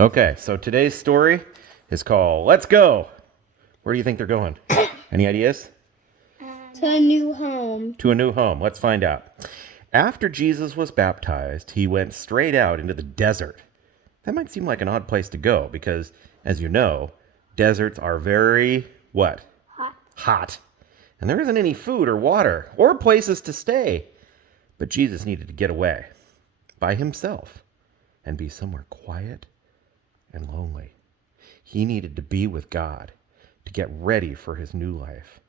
Okay, so today's story is called Let's Go. Where do you think they're going? Any ideas? To a new home. To a new home. Let's find out. After Jesus was baptized, he went straight out into the desert. That might seem like an odd place to go because, as you know, deserts are very, what? Hot. And there isn't any food or water or places to stay. But Jesus needed to get away by himself and be somewhere quiet and lonely. He needed to be with God to get ready for his new life.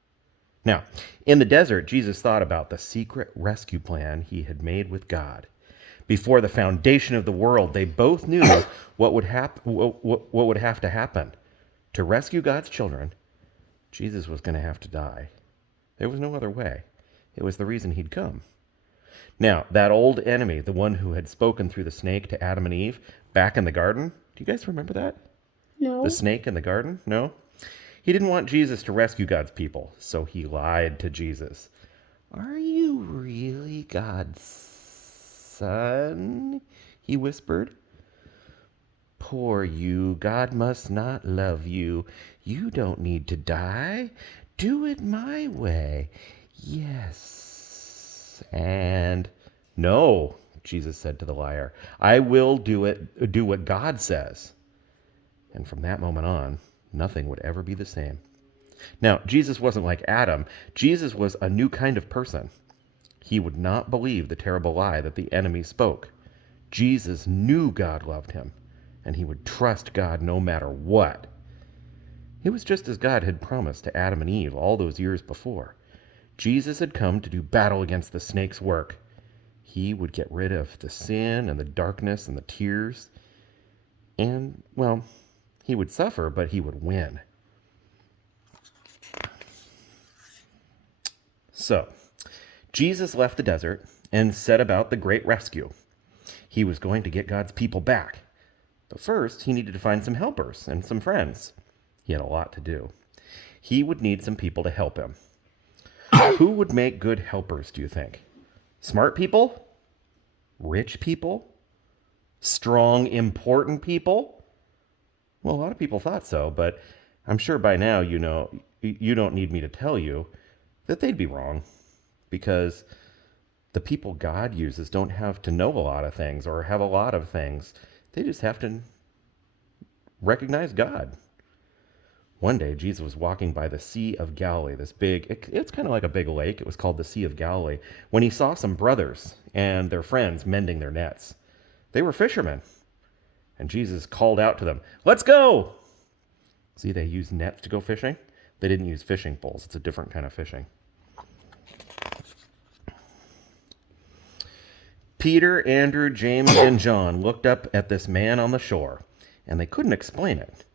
Now, in the desert, Jesus thought about the secret rescue plan he had made with God. Before the foundation of the world, they both knew what would have to happen. To rescue God's children, Jesus was going to have to die. There was no other way. It was the reason he'd come. Now, that old enemy, the one who had spoken through the snake to Adam and Eve back in the garden, do you guys remember that? No. The snake in the garden? No? He didn't want Jesus to rescue God's people, so he lied to Jesus. Are you really God's son? He whispered. Poor you, God must not love you. You don't need to die. Do it my way. Yes. And no, Jesus said to the liar. I will do what God says. And from that moment on, nothing would ever be the same. Now, Jesus wasn't like Adam. Jesus was a new kind of person. He would not believe the terrible lie that the enemy spoke. Jesus knew God loved him, and he would trust God no matter what. It was just as God had promised to Adam and Eve all those years before. Jesus had come to do battle against the snake's work. He would get rid of the sin and the darkness and the tears. And, well, he would suffer, but he would win. So, Jesus left the desert and set about the great rescue. He was going to get God's people back. But first, he needed to find some helpers and some friends. He had a lot to do. He would need some people to help him. Who would make good helpers, do you think? Smart people? Rich people? Strong, important people? Well, a lot of people thought so, but I'm sure by now you don't need me to tell you that they'd be wrong, because the people God uses don't have to know a lot of things or have a lot of things. They just have to recognize God. One day, Jesus was walking by the Sea of Galilee, this big, it's kind of like a big lake. It was called the Sea of Galilee, when he saw some brothers and their friends mending their nets. They were fishermen. And Jesus called out to them, "Let's go!" See, they used nets to go fishing. They didn't use fishing poles. It's a different kind of fishing. Peter, Andrew, James, and John looked up at this man on the shore, and they couldn't explain it.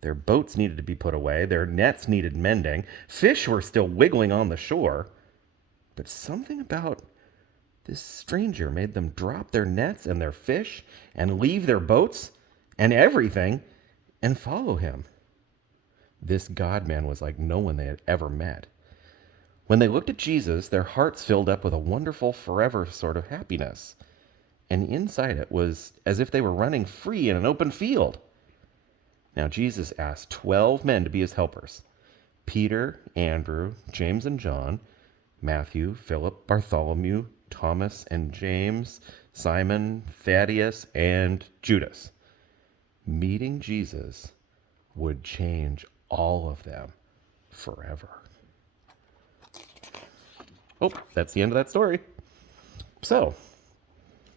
Their boats needed to be put away. Their nets needed mending. Fish were still wiggling on the shore. But something about this stranger made them drop their nets and their fish and leave their boats and everything and follow him. This God-man was like no one they had ever met. When they looked at Jesus, their hearts filled up with a wonderful, forever sort of happiness. And inside it was as if they were running free in an open field. Now Jesus asked 12 men to be his helpers: Peter, Andrew, James and John, Matthew, Philip, Bartholomew, Thomas and James, Simon, Thaddeus, and Judas. Meeting Jesus would change all of them forever. Oh, that's the end of that story. So,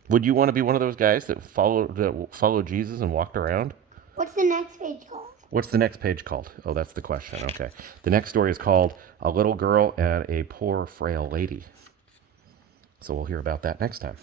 would you want to be one of those guys that followed Jesus and walked around? What's the next page called? What's the next page called? Oh, that's the question. Okay. The next story is called A Little Girl and a Poor Frail Lady. So we'll hear about that next time.